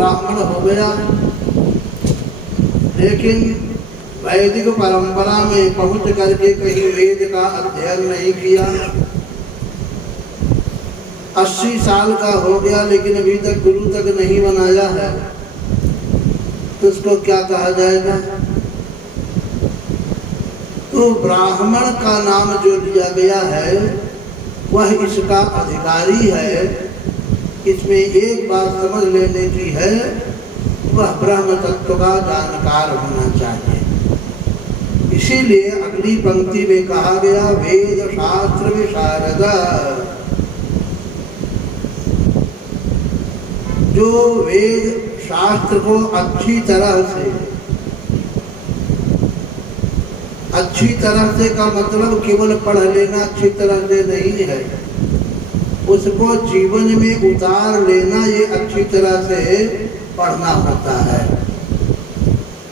ब्राह्मण हो गया, लेकिन वैदिक परंपरा में पहुंच करके कहीं वेद का अध्ययन नहीं किया। 80 साल का हो गया लेकिन अभी तक गुरु तक नहीं बनाया है, तो उसको क्या कहा जाएगा? तो ब्राह्मण का नाम जो लिया गया है वह इसका अधिकारी है। इसमें एक बात समझ लेने की है, वह ब्रह्म तत्व का जानकार होना चाहिए। इसीलिए अगली पंक्ति में कहा गया वेद शास्त्र विशारद। जो वेद शास्त्र को अच्छी तरह से का मतलब केवल पढ़ लेना अच्छी तरह से नहीं है, उसको जीवन में उतार लेना ये अच्छी तरह से पढ़ना होता है।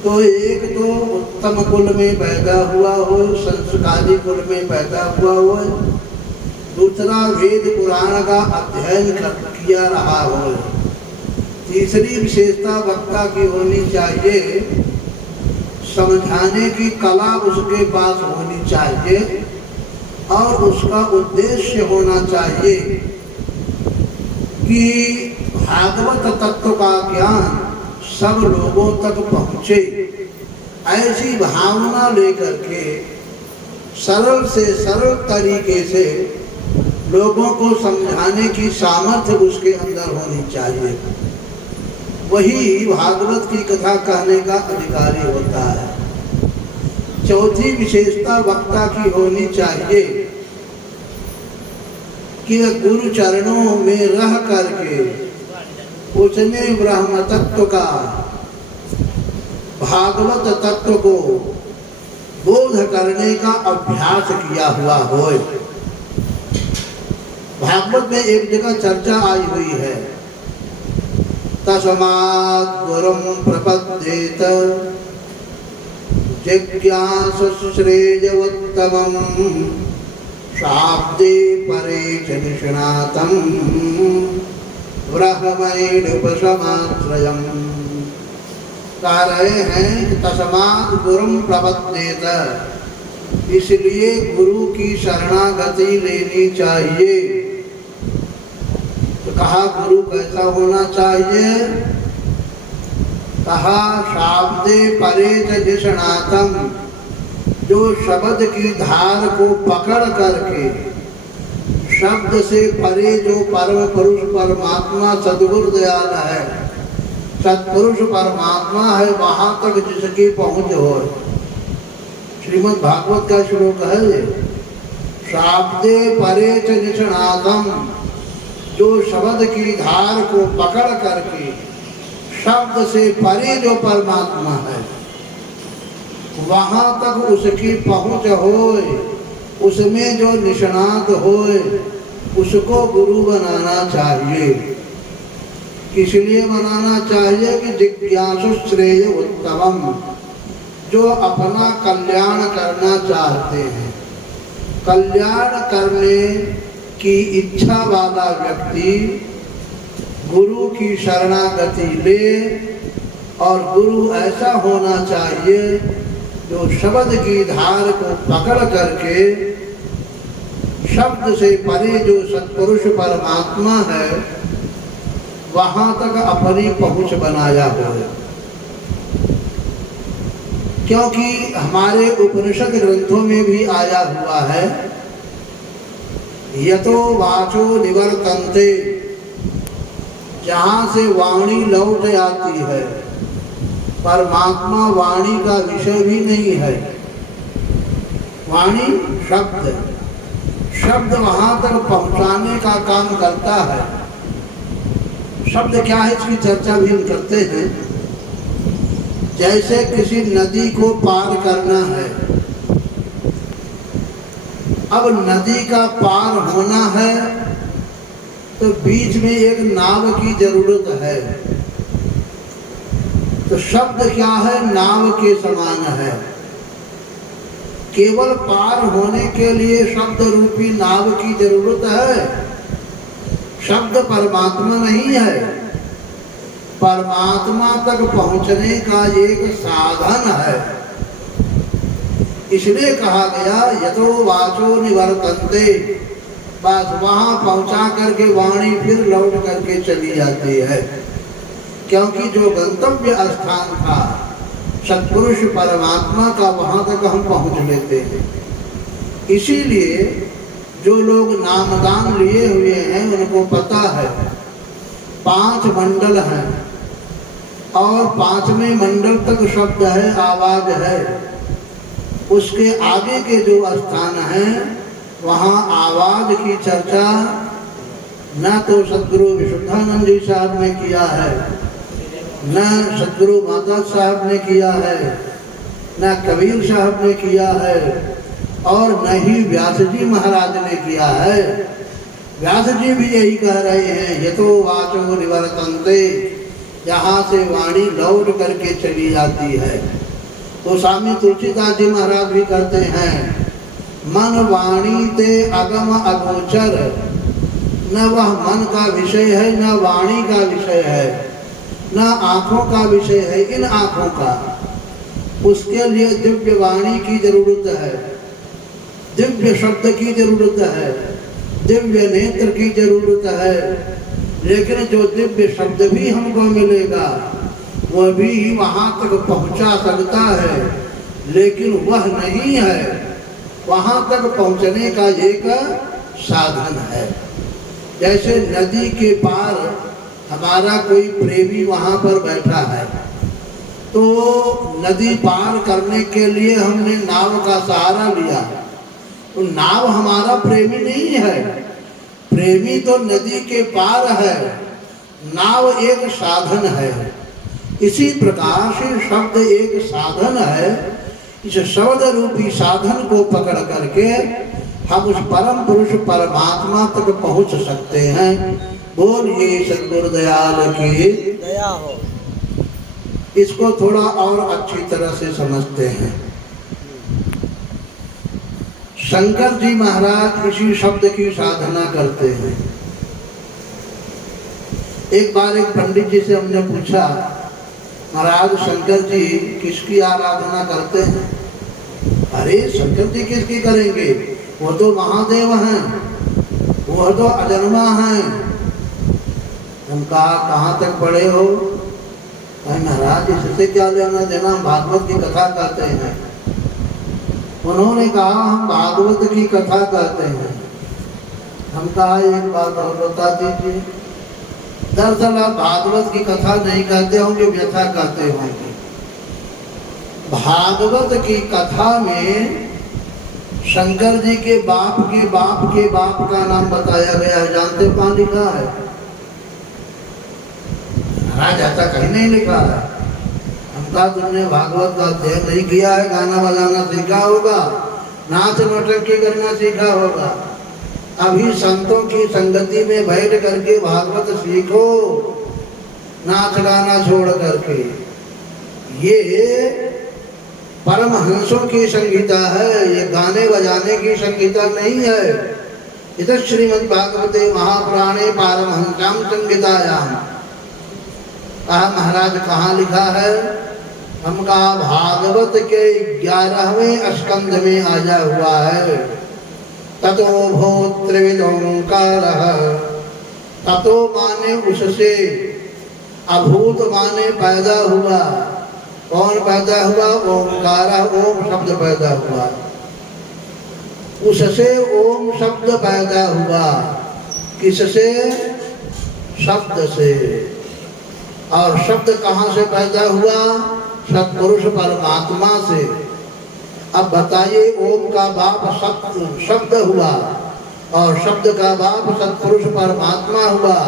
तो एक तो उत्तम कुल में पैदा हुआ हो, संस्कारी कुल में पैदा हुआ हो, दूसरा वेद पुराण का अध्ययन किया रहा हो, तीसरी विशेषता वक्ता की होनी चाहिए, समझाने की कला उसके पास होनी चाहिए और उसका उद्देश्य होना चाहिए कि भागवत तत्व का ज्ञान सब लोगों तक पहुँचे। ऐसी भावना लेकर के सरल से सरल तरीके से लोगों को समझाने की सामर्थ्य उसके अंदर होनी चाहिए। वही भागवत की कथा कहने का अधिकारी होता है। चौथी विशेषता वक्ता की होनी चाहिए कि गुरु चरणों में रह करके उसने ब्रह्म तत्व का, भागवत तत्व को बोध करने का अभ्यास किया हुआ हो। भागवत में एक जगह चर्चा आई हुई है, तस्मात् गुरुं प्रपद्येत जिज्ञासुश्रेयोत्तमं शाब्दे परे च निष्णातं ब्रह्मैरुपशमाश्रयम्। कह रहे हैं तस्मात् गुरुं प्रपद्येत, इसलिए गुरु की शरणागति लेनी चाहिए। कहा गुरु कैसा होना चाहिए? कहा शाब्दे परे च निष्णातम्, जो शब्द की धार को पकड़ करके शब्द से परे जो परम पुरुष परमात्मा सद्गुरु दयाल है, सत्पुरुष परमात्मा है, वहां तक जिसकी पहुंच हो। श्रीमद् भागवत का श्लोक है ये, शाब्दे परे च निष्णातम्, जो शब्द की धार को पकड़ करके शब्द से परे जो परमात्मा है वहां तक उसकी पहुंच होए, उसमें जो निष्णात होए, उसको गुरु बनाना चाहिए। किस लिए बनाना चाहिए? कि जिज्ञासु श्रेय उत्तमम, जो अपना कल्याण करना चाहते हैं, कल्याण करने की इच्छा वाला व्यक्ति गुरु की शरणागति ले। और गुरु ऐसा होना चाहिए जो शब्द की धार को पकड़ करके शब्द से परे जो सत्पुरुष परमात्मा है वहां तक अपनी पहुंच बनाया हो। क्योंकि हमारे उपनिषद ग्रंथों में भी आया हुआ है, यतो वाचो निवर्तन्ते, जहाँ से वाणी लौट आती है, परमात्मा वाणी का विषय भी नहीं है। वाणी शब्द, शब्द वहाँ तक पहुँचाने का काम करता है। शब्द क्या है इसकी चर्चा भी हम करते हैं। जैसे किसी नदी को पार करना है, अब नदी का पार होना है तो बीच में एक नाव की जरूरत है। तो शब्द क्या है? नाव के समान है। केवल पार होने के लिए शब्द रूपी नाव की जरूरत है। शब्द परमात्मा नहीं है। परमात्मा तक पहुंचने का एक साधन है। इसलिए कहा गया यतो वाचो निवर्तन्ते, बस वहां पहुंचा करके वाणी फिर लौट करके चली जाती है, क्योंकि जो गंतव्य स्थान था सत्पुरुष परमात्मा का, वहां तक हम पहुंच लेते हैं। इसीलिए जो लोग नामदान लिए हुए हैं उनको पता है 5 मंडल हैं और 5वें मंडल तक शब्द है, आवाज है। उसके आगे के जो स्थान हैं वहाँ आवाज की चर्चा न तो सदगुरु विशुद्धानंद जी साहब ने किया है, न सदगुरु माता साहब ने किया है, न कबीर साहब ने किया है और न ही व्यास जी महाराज ने किया है। व्यास जी भी यही कह रहे हैं यतो वाचो निवर्तन्ते, यहाँ से वाणी लौट करके चली जाती है। तो स्वामी तुलसीदास जी महाराज भी करते हैं मन वाणी ते अगम अगोचर, न वह मन का विषय है न वाणी का विषय है न आँखों का विषय है। इन आँखों का उसके लिए दिव्य वाणी की जरूरत है, दिव्य शब्द की जरूरत है, दिव्य नेत्र की जरूरत है। लेकिन जो दिव्य शब्द भी हमको मिलेगा वह भी वहाँ तक पहुँचा सकता है, लेकिन वह नहीं है। वहाँ तक पहुँचने का एक साधन है। जैसे नदी के पार हमारा कोई प्रेमी वहाँ पर बैठा है, तो नदी पार करने के लिए हमने नाव का सहारा लिया, तो नाव हमारा प्रेमी नहीं है, प्रेमी तो नदी के पार है, नाव एक साधन है। इसी प्रकार से शब्द एक साधन है। इस शब्द रूपी साधन को पकड़ करके हम उस परम पुरुष परमात्मा तक पहुंच सकते हैं। बोलिए सद्गुरु दयाल की दया हो। इसको थोड़ा और अच्छी तरह से समझते हैं। शंकर जी महाराज इसी शब्द की साधना करते हैं। एक बार एक पंडित जी से हमने पूछा, महाराज शंकर जी किसकी आराधना करते हैं? अरे शंकर जी किसकी करेंगे, वो तो महादेव हैं, वो तो अजन्मा हैं। हम कहा कहाँ तक पढ़े हो? भाई महाराज इससे क्या लेना देना, हम भागवत की कथा कहते हैं। उन्होंने कहा हम भागवत की कथा कहते हैं। हम कहा एक बात और बता दीजिए। दरअसल आप भागवत की कथा नहीं कहते होंगे, व्यथा कहते होंगे। भागवत की कथा में शंकर जी के बाप के बाप के बाप का नाम बताया गया है। जानते कहाँ लिखा है? महाराज ऐसा कहीं नहीं लिखा है। हमका तुमने भागवत का अध्ययन नहीं किया है, गाना बजाना सीखा होगा, नाच नौटंकी करना सीखा होगा। अभी संतों की संगति में बैठ करके भागवत सीखो, नाच गाना छोड़ करके। ये परमहंसों की संगीता है, ये गाने बजाने की संगीता नहीं है। इधर श्रीमद् भागवते महापुराणे पारमहंस्याम संगीतायाम। कहा महाराज कहाँ लिखा है? हम कहा भागवत के 11वें स्कंध में आया हुआ है। ततो भूत त्रिविधोंकारः, ततो माने उससे, अभूत माने पैदा हुआ। कौन पैदा हुआ? ओंकार, ओम शब्द पैदा हुआ। उससे ओम शब्द पैदा हुआ। किससे? शब्द से। और शब्द कहाँ से पैदा हुआ? सत्पुरुष परमात्मा से। अब बताइए, ओम का बाप शब्द हुआ और शब्द का बाप सत्पुरुष परमात्मा हुआ,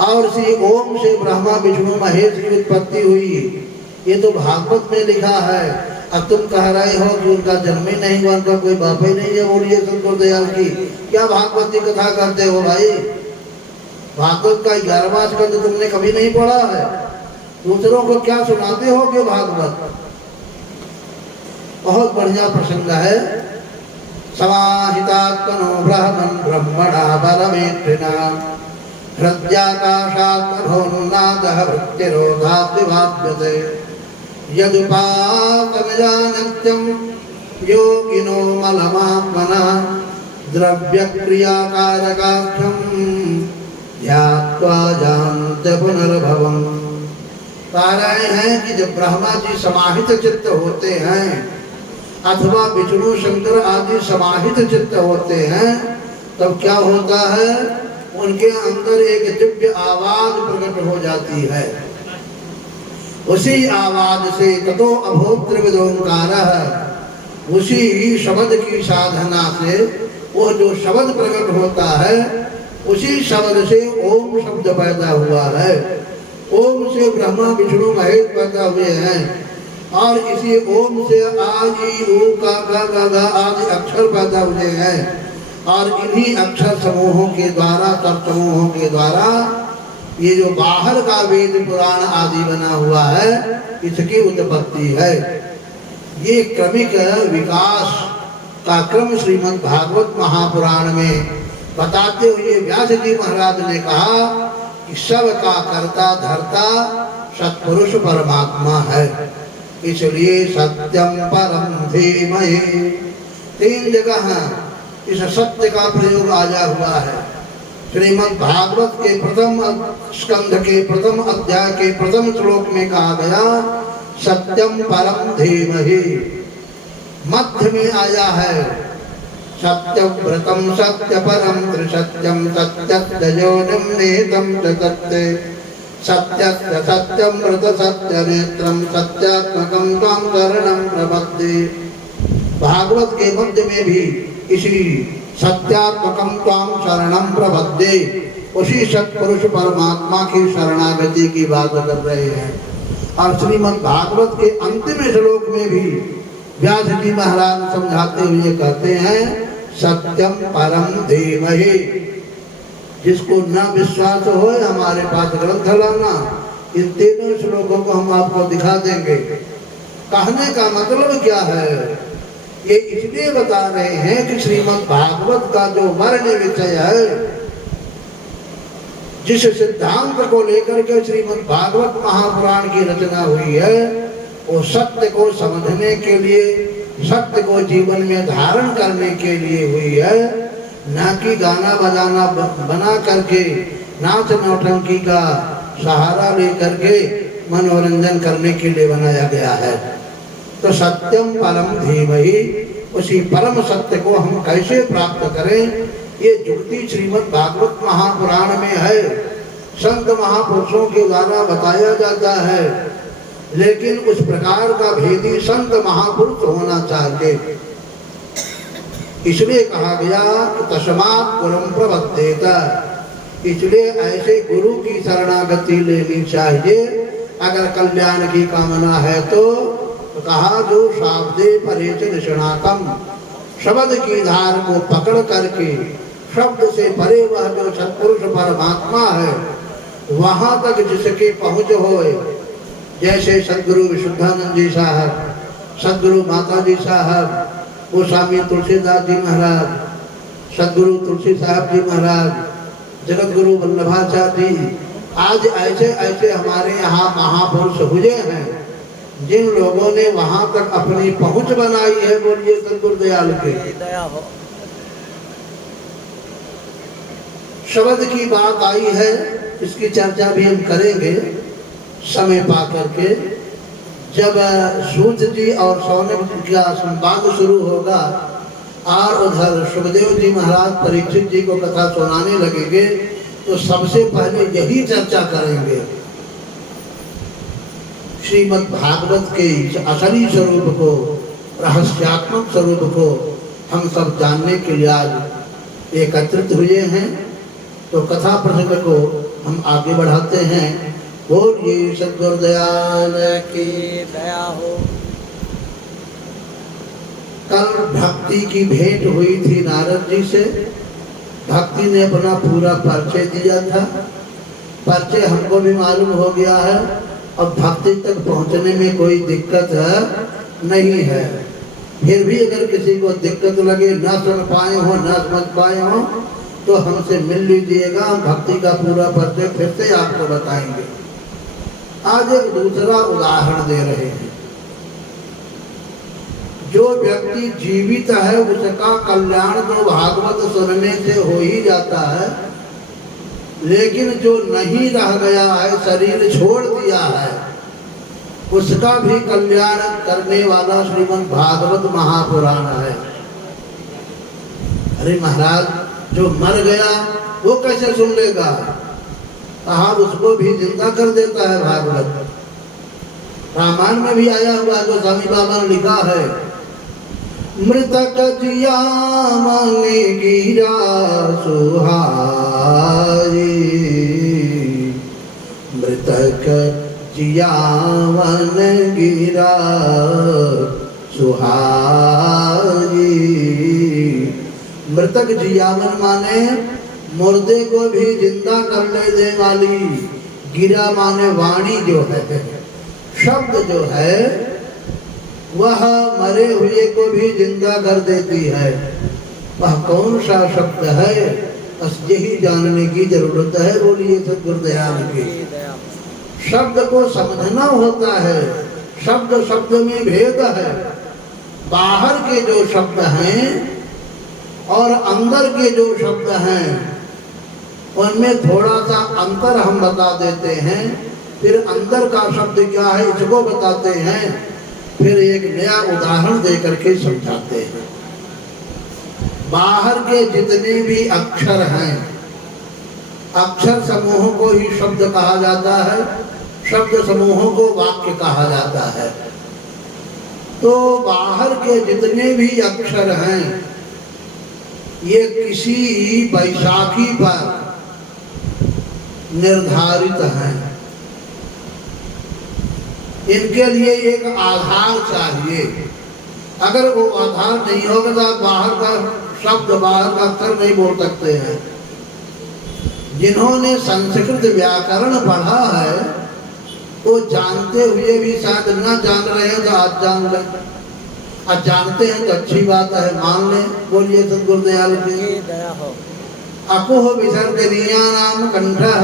और इसी ओम से ब्रह्मा विष्णु महेश की उत्पत्ति हुई। ये तो भागवत में लिखा है। अब तुम कह रहे हो कि उनका जन्म ही नहीं हुआ, उनका कोई बाप ही नहीं है। बोलिए सतगुरु दयाल की, क्या भागवत की कथा करते हो भाई? भागवत का 11वां स्कंद तुमने कभी नहीं पढ़ा है? दूसरों को क्या सुनाते हो कि भागवत? बहुत बढ़िया प्रसंग है। समाहितात्मनो ब्रह्मण ब्रह्मणा परमेष्ठिना हृद्याकाशात्तभोन्नादः वृत्तिरोधाद्विभाव्यते यदुपातमजानत्यं योगिनो मलमात्मनः द्रव्यक्रियाकारकाख्यं ध्यात्वा जानते पुनर्भवम्। कह रहे हैं कि जब ब्रह्मा जी समाहित चित्त होते हैं अथवा विष्णु शंकर आदि समाहित चित्त होते हैं तब क्या होता है, उनके अंदर एक दिव्य आवाज प्रकट हो जाती है। उसी आवाज से ततो अभोक्तृ विदोंकारः, उसी शब्द की साधना से वो जो शब्द प्रकट होता है उसी शब्द से ओम शब्द पैदा हुआ है। ओम से ब्रह्मा विष्णु महेश पैदा हुए हैं और इसी ओम से आज ऊ का गा आदि अक्षर पैदा हुए हैं और इन्हीं अक्षर समूहों के द्वारा तप समूहों के द्वारा ये जो बाहर का वेद पुराण आदि बना हुआ है इसकी उत्पत्ति है। ये क्रमिक विकास का क्रम श्रीमद् भागवत महापुराण में बताते हुए व्यास जी महाराज ने कहा कि सब का कर्ता धर्ता सत्पुरुष परमात्मा है, इसलिए सत्यम परम धीमहि। 3 जगह इस सत्य का प्रयोग आया हुआ है। श्रीमद् भागवत के प्रथम स्कंध के प्रथम अध्याय के प्रथम श्लोक में कहा गया सत्यम परम धीमहि। मध्य में आया है सत्यव्रतम सत्य परम त्रिसत्यम सत्यज्ञयोनिम नेतम सत्य सत्यस्य सत्यम व्रत सत्य नेत्रम सत्यात्मकम त्वां शरणं प्रपद्ये। भागवत के मध्य में भी इसी सत्यात्मकम त्वां शरणं प्रपद्ये उसी सत्पुरुष परमात्मा की शरणागति की बात कर रहे हैं। और श्रीमद् भागवत के अंतिम श्लोक में भी व्यास जी महाराज समझाते हुए कहते हैं सत्यम परम धीमहि। जिसको न विश्वास हो हमारे पास ग्रंथ लाना, इन 3 श्लोकों को हम आपको दिखा देंगे। कहने का मतलब क्या है, ये इसलिए बता रहे हैं कि श्रीमद् भागवत का जो वर्ण विषय है, जिस सिद्धांत को लेकर के श्रीमद् भागवत महापुराण की रचना हुई है वो सत्य को समझने के लिए, सत्य को जीवन में धारण करने के लिए हुई है, न कि गाना बजाना बना करके नाच नौटंकी का सहारा लेकर के मनोरंजन करने के लिए बनाया गया है। तो सत्यम परम धीमहि, उसी परम सत्य को हम कैसे प्राप्त करें, ये जुक्ति श्रीमद् भागवत महापुराण में है। संत महापुरुषों के द्वारा बताया जाता है, लेकिन उस प्रकार का भेदी संत महापुरुष होना चाहिए। इसलिए कहा गया कि तस्मात् गुरुं प्रपद्येत, इसलिए ऐसे गुरु की शरणागति लेनी चाहिए अगर कल्याण की कामना है। तो कहा जो शाब्दे परेच निष्णातम, शब्द की धार को पकड़ करके शब्द से परे वह जो सत्पुरुष परमात्मा है वहां तक जिसके पहुंच होए, जैसे सदगुरु विशुद्धानंद जी साहब, सदगुरु माता जी साहब, वो स्वामी तुलसीदास जी महाराज, सदगुरु तुलसी साहब जी महाराज, जगत गुरु वल्लभाचार्य जी, आज ऐसे ऐसे हमारे यहाँ महापुरुष हुए हैं जिन लोगों ने वहां तक अपनी पहुंच बनाई है। बोलिए सदगुरुदयाल के। शब्द की बात आई है, इसकी चर्चा भी हम करेंगे समय पा करके। जब सूत जी और सौनक का संवाद शुरू होगा और उधर सुखदेव जी महाराज परीक्षित जी को कथा सुनाने लगेंगे तो सबसे पहले यही चर्चा करेंगे। श्रीमद् भागवत के असली स्वरूप को, रहस्यात्मक स्वरूप को हम सब जानने के लिए आज एकत्रित हुए हैं। तो कथा प्रसंग को हम आगे बढ़ाते हैं। बोलिए सद्गुरुदयाल की दया हो। कल भक्ति की भेंट हुई थी नारद जी से। भक्ति ने अपना पूरा परिचय दिया था। परिचय हमको भी मालूम हो गया है। अब भक्ति तक पहुंचने में कोई दिक्कत नहीं है। फिर भी अगर किसी को दिक्कत लगे, न सुन पाए हो, न समझ पाए हो, तो हमसे मिल लीजिएगा, हम भक्ति का पूरा परिचय फिर से आपको बताएंगे। आज एक दूसरा उदाहरण दे रहे हैं। जो व्यक्ति जीवित है उसका कल्याण तो भागवत सुनने से हो ही जाता है, लेकिन जो नहीं रह गया है, शरीर छोड़ दिया है, उसका भी कल्याण करने वाला श्रीमद् भागवत महापुराण है। अरे महाराज, जो मर गया वो कैसे सुन लेगा? कहा उसको भी जिंदा कर देता है भागवत। रामायण में भी आया हुआ जो स्वामी बाबा ने लिखा है, मृतक जिया मन गिरा सुहाई, मृतक जिया मन गिरा सुहाई। मृतक जियावन माने मुर्दे को भी जिंदा कर लेने वाली, गिरा माने वाणी जो है, शब्द जो है वह मरे हुए को भी जिंदा कर देती है। वह कौन सा शब्द है, बस यही जानने की जरूरत है। बोलिए सद्गुरुदयाल की। शब्द को समझना होता है, शब्द शब्द में भेद है। बाहर के जो शब्द हैं और अंदर के जो शब्द हैं उनमें थोड़ा सा अंतर हम बता देते हैं, फिर अंदर का शब्द क्या है इसको बताते हैं, फिर एक नया उदाहरण देकर के समझाते हैं। बाहर के जितने भी अक्षर हैं, अक्षर समूहों को ही शब्द कहा जाता है, शब्द समूहों को वाक्य कहा जाता है। तो बाहर के जितने भी अक्षर हैं ये किसी बैसाखी पर निर्धारित हैं। इनके लिए एक आधार चाहिए। अगर वो आधार नहीं होगा तो आप बाहर का शब्द, बाहर का अक्षर नहीं बोल सकते हैं। जिन्होंने संस्कृत व्याकरण पढ़ा है वो जानते हुए भी शायद न जान रहे हैं तो आज जान लें, आज जानते हैं तो अच्छी बात है, मान लें। बोलिए सद्गुरुदयाल की। अकुह विसर्जनीया नाम कंठः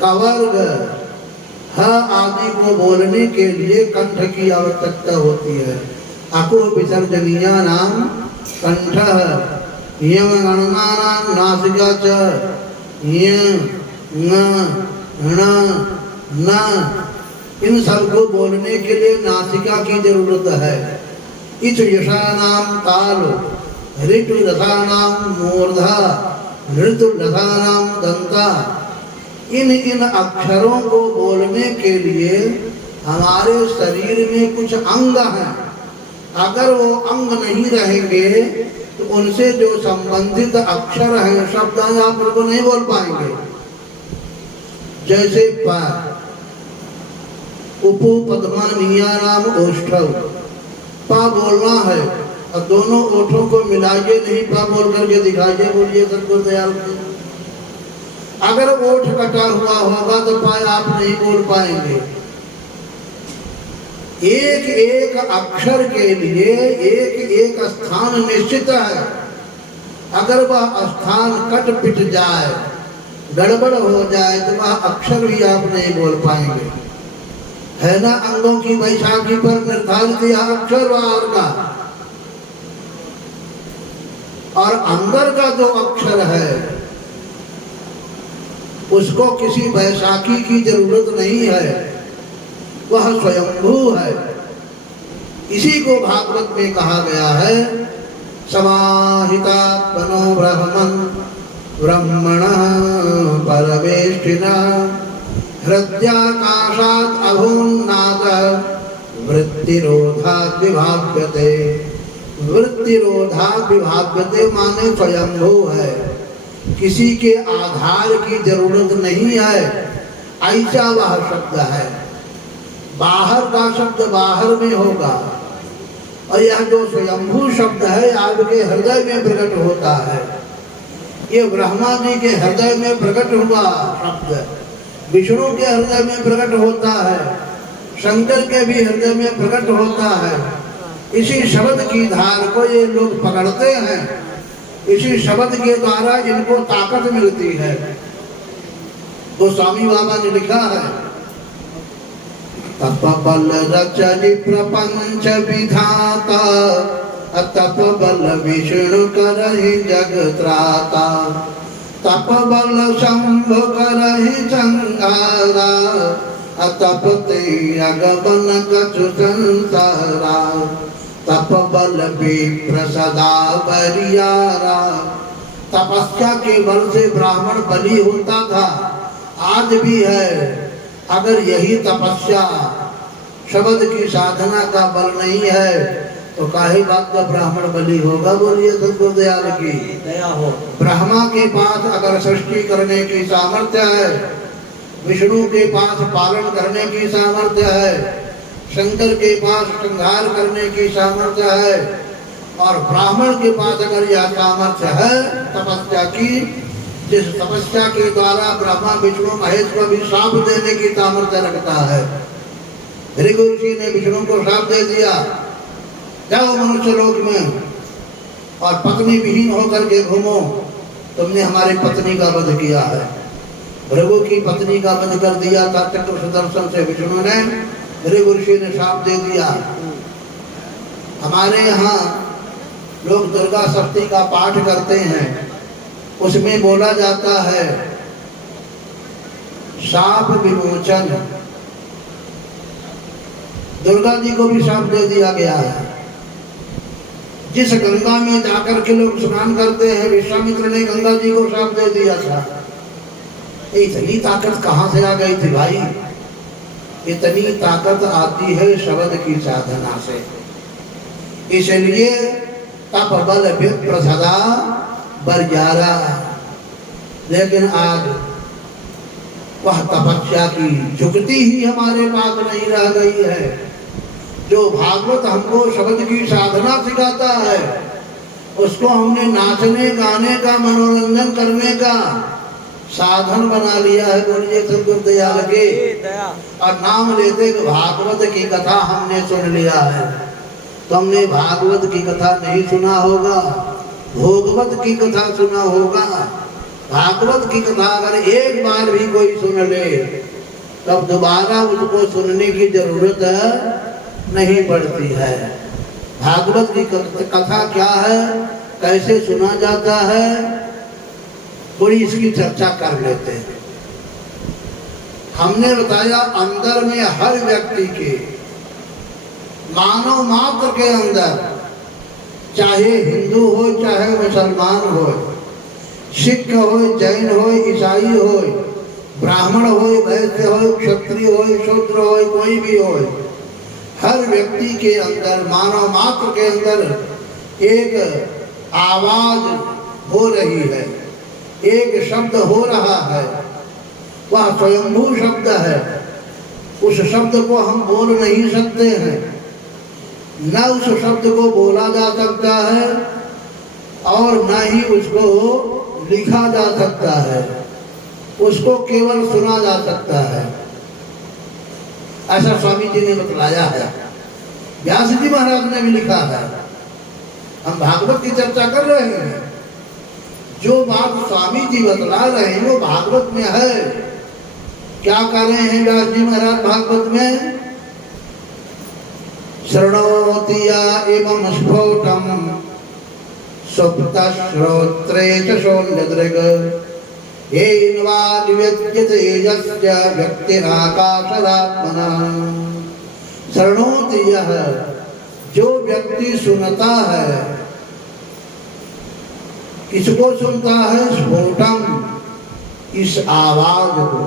कवर्ग ह आदि को बोलने के लिए कंठ की आवश्यकता होती है। अकुह विसर्जनीया नाम कंठः यम गणना नाम नासिका च य न न, इन सबको बोलने के लिए नासिका की जरूरत है। इस यशा नाम काल, ऋतु रथा नाम मूर्धा, ऋतु रथा नाम दंता। इन अक्षरों को बोलने के लिए हमारे शरीर में कुछ अंग हैं। अगर वो अंग नहीं रहेंगे तो उनसे जो संबंधित अक्षर हैं, शब्द हैं, आप उनको नहीं बोल पाएंगे। जैसे प, उपु पद्मानिया नाम ओष्ठव, पा बोलना है और दोनों ओठों को मिलाइए, नहीं पा बोल करके दिखाइए। बोलिए सद्गुरुदयाल की। अगर ओठ कटा हुआ होगा तो पा आप नहीं बोल पाएंगे। एक एक अक्षर के लिए एक एक स्थान निश्चित है। अगर वह स्थान कट पिट जाए, गड़बड़ हो जाए तो वह अक्षर भी आप नहीं बोल पाएंगे। है ना, अंगों की बैसाखी पर निर्धारित यह अक्षर बाहर का, और अंदर का जो अक्षर है उसको किसी बैसाखी की जरूरत नहीं है, वह स्वयंभू है। इसी को भागवत में कहा गया है, समाहितात्मनो ब्रह्मन् ब्रह्मणः परमेष्ठिनः हृदयाकाशात् अभून्नादः वृत्तिरोधात् विभाव्यते। वृत्तिरोधात् विभाव्यते माने स्वयंभू है, किसी के आधार की जरूरत नहीं है, ऐसा वह शब्द है। बाहर का शब्द बाहर में होगा, और यह जो स्वयंभू शब्द है आपके हृदय में प्रकट होता है। ये ब्रह्मा जी के हृदय में प्रकट हुआ शब्द, विष्णु के हृदय में प्रकट होता है, शंकर के भी हृदय में प्रकट होता है। इसी शब्द की धार को ये लोग पकड़ते हैं इसी शब्द के द्वारा इनको ताकत मिलती है। तो स्वामी बाबा ने लिखा है, तप बल रचनि प्रपंच विधाता, तप बल विष्णु करहि जग त्राता, तप बल शंभु करहि संहारा, तप त्याग बन कछु संसारा, तप बल विप्र सदा बरियारा। तपस्या के बल से ब्राह्मण बली होता था, आज भी है। अगर यही तपस्या शब्द की साधना का बल नहीं है तो काहे बात का ब्राह्मण बली होगा? बोलिए सद्गुरुदयाल की दया हो। ब्रह्मा के पास अगर सृष्टि करने की सामर्थ्य है, विष्णु के पास पालन करने की सामर्थ्य है, शंकर के पास संहार करने की सामर्थ्य है, और ब्राह्मण के पास अगर यह सामर्थ्य है तपस्या की, जिस तपस्या के द्वारा ब्रह्मा विष्णु महेश को भी शाप देने की सामर्थ्य रखता है। भृगु ऋषि ने विष्णु को शाप दे दिया, जाओ मनुष्य लोक में और पत्नी विहीन होकर के घूमो, तुमने हमारी पत्नी का वध किया है। भृगु की पत्नी का वध कर दिया था चक्र सुदर्शन से विष्णु ने, भृगु ऋषि ने शाप दे दिया। हमारे यहाँ लोग दुर्गा सप्तमी का पाठ करते हैं, उसमें बोला जाता है शाप विमोचन। दुर्गा जी को भी शाप दे दिया गया है। जिस गंगा में जाकर के लोग स्नान करते हैं, विश्वामित्र ने गंगा जी को शाप दे दिया था। इतनी ताकत कहाँ से आ गई थी भाई? इतनी ताकत आती है शब्द की साधना से। इसलिए तप बल विप्र सदा बरियारा। लेकिन आज वह तपस्या की जुगती ही हमारे पास नहीं रह गई है। जो भागवत हमको शब्द की साधना सिखाता है, उसको हमने नाचने गाने का, मनोरंजन करने का साधन बना लिया है। बोलिए सद्गुरुदयाल के। और नाम लेते भागवत की कथा हमने सुन लिया है। तुमने भागवत की कथा नहीं सुना होगा, भोगवत की कथा सुना होगा। भागवत की कथा अगर एक बार भी कोई सुन ले तब दोबारा उसको सुनने की जरूरत नहीं पड़ती है। भागवत की कथा क्या है, कैसे सुना जाता है, थोड़ी इसकी चर्चा कर लेते हैं। हमने बताया अंदर में हर व्यक्ति के, मानव मात्र के अंदर, चाहे हिंदू हो चाहे मुसलमान हो, सिख हो जैन हो ईसाई हो, ब्राह्मण हो वैश्य हो क्षत्रिय हो शूद्र हो, कोई भी हो, हर व्यक्ति के अंदर, मानव मात्र के अंदर एक आवाज हो रही है, एक शब्द हो रहा है। वह स्वयंभू शब्द है। उस शब्द को हम बोल नहीं सकते हैं, न उस शब्द को बोला जा सकता है और न ही उसको लिखा जा सकता है। उसको केवल सुना जा सकता है। ऐसा स्वामी जी ने बतलाया है, व्यास जी महाराज ने भी लिखा है। हम भागवत की चर्चा कर रहे हैं, जो बात स्वामी जी बतला रहे हैं वो भागवत में है। क्या कर रहे हैं व्यास जी महाराज भागवत में? शृणोति य इमं स्फोटं सुप्तश्रोत्रे च शोण्यदृग् येनवा निवेद्यते यस्य व्यक्तिराकाशदात्मना। शृणोति यः, जो व्यक्ति सुनता है। किसको सुनता है? स्फोटम, इस आवाज को।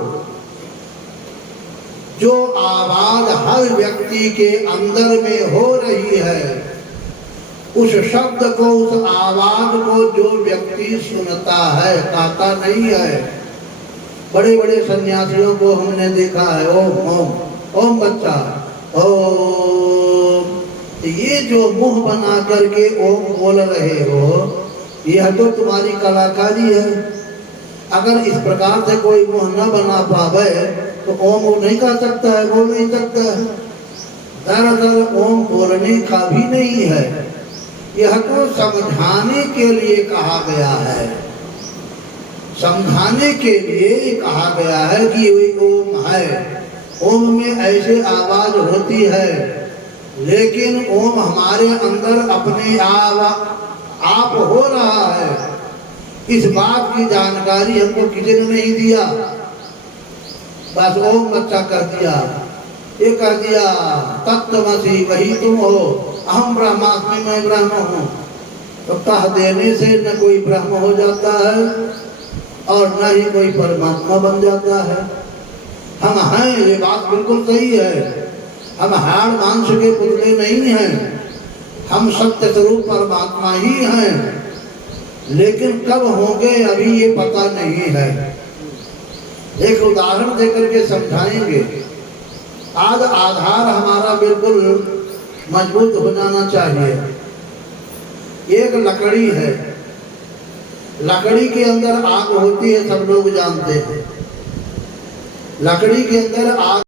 जो आवाज हर व्यक्ति के अंदर में हो रही है, उस शब्द को, उस आवाज को जो व्यक्ति सुनता है, गाता नहीं है। बड़े बड़े सन्यासियों को हमने देखा है, ओम ओम ओम बच्चा ओम। ये जो मुंह बना करके ओम बोल रहे हो, यह तो तुम्हारी कलाकारी है। अगर इस प्रकार से कोई मुंह न बना पावे तो ओम नहीं कह सकता है, बोल नहीं सकता है। दरअसल ओम बोलने का भी नहीं है, यह तो समझाने के लिए कहा गया है, समझाने के लिए कहा गया है कि ओम है, ओम में ऐसे आवाज होती है, लेकिन ओम हमारे अंदर अपने आप हो रहा है, इस बात की जानकारी हमको किसी ने नहीं दिया। बस ओम बच्चा कर दिया, ये कह दिया तत्त्वमसि वही तुम हो, अहम ब्रह्मास्मि मैं ब्रह्म हूँ। तो कह देने से न कोई ब्रह्म हो जाता है और न ही कोई परमात्मा बन जाता है। हम हैं, ये बात बिल्कुल सही है, हम हाड़ मांस के पुतले नहीं हैं, हम सत्य स्वरूप परमात्मा ही हैं, लेकिन कब होंगे अभी ये पता नहीं है। एक उदाहरण देकर के समझाएंगे। आज आधार हमारा बिल्कुल मजबूत हो जाना चाहिए। एक लकड़ी है, लकड़ी के अंदर आग होती है, सब लोग जानते हैं। लकड़ी के अंदर आग